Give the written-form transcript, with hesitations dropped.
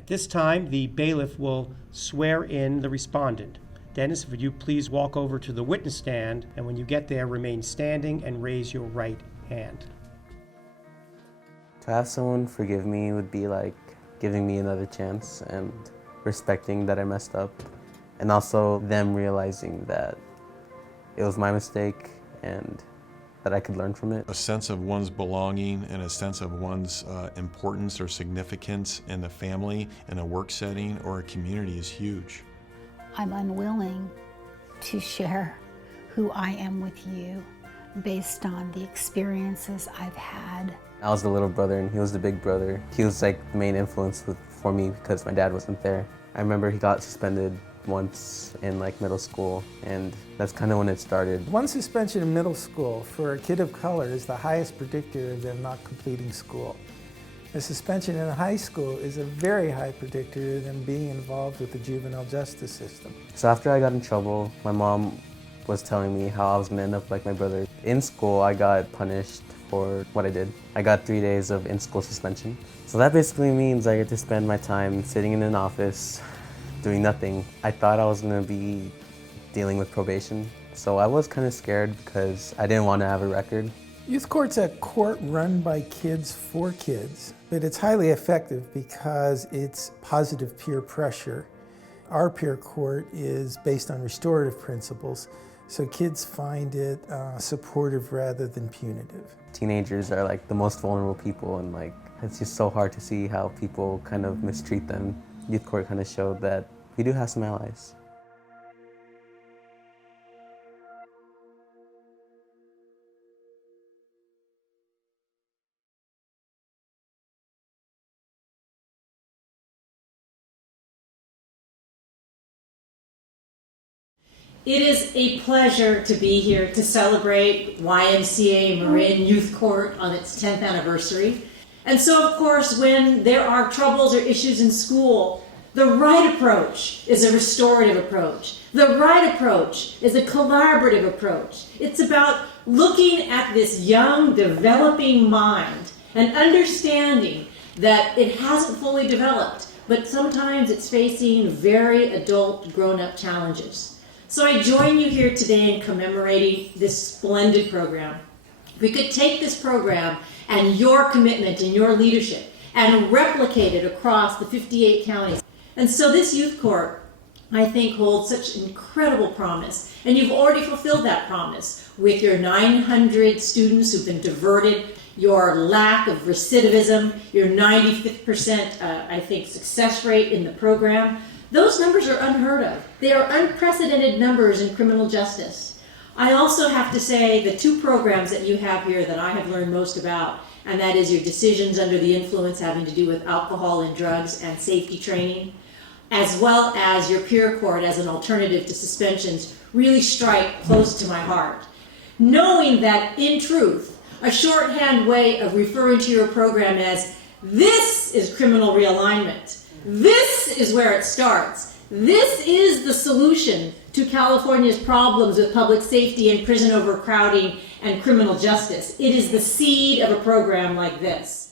At this time, the bailiff will swear in the respondent. Dennis, would you please walk over to the witness stand, and when you get there, remain standing and raise your right hand. To have someone forgive me would be like giving me another chance and respecting that I messed up, and also them realizing that it was my mistake and that I could learn from it. A sense of one's belonging and a sense of one's importance or significance in the family, in a work setting, or a community is huge. I'm unwilling to share who I am with you based on the experiences I've had. I was the little brother and he was the big brother. He was like the main influence for me because my dad wasn't there. I remember he got suspended once in like middle school, and that's kind of when it started. One suspension in middle school for a kid of color is the highest predictor of them not completing school. A suspension in high school is a very high predictor of them being involved with the juvenile justice system. So after I got in trouble, my mom was telling me how I was gonna end up like my brother. In school, I got punished for what I did. I got 3 days of in-school suspension. So that basically means I get to spend my time sitting in an office, doing nothing. I thought I was gonna be dealing with probation, so I was kind of scared because I didn't want to have a record. Youth Court's a court run by kids for kids, but it's highly effective because it's positive peer pressure. Our peer court is based on restorative principles, so kids find it supportive rather than punitive. Teenagers are like the most vulnerable people, and like it's just so hard to see how people kind of mistreat them. Youth Court kind of showed that we do have some allies. It is a pleasure to be here to celebrate YMCA Marin Youth Court on its 10th anniversary. And so, of course, when there are troubles or issues in school, the right approach is a restorative approach. The right approach is a collaborative approach. It's about looking at this young, developing mind and understanding that it hasn't fully developed, but sometimes it's facing very adult, grown-up challenges. So I join you here today in commemorating this splendid program. We could take this program and your commitment and your leadership and replicate it across the 58 counties. And so this youth court, I think, holds such incredible promise. And you've already fulfilled that promise with your 900 students who've been diverted, your lack of recidivism, your 95th I think, success rate in the program. Those numbers are unheard of. They are unprecedented numbers in criminal justice. I also have to say the two programs that you have here that I have learned most about, and that is your decisions under the influence having to do with alcohol and drugs and safety training, as well as your peer court as an alternative to suspensions, really strike close to my heart. Knowing that, in truth, a shorthand way of referring to your program as, this is criminal realignment. This is where it starts. This is the solution to California's problems with public safety and prison overcrowding and criminal justice. It is the seed of a program like this.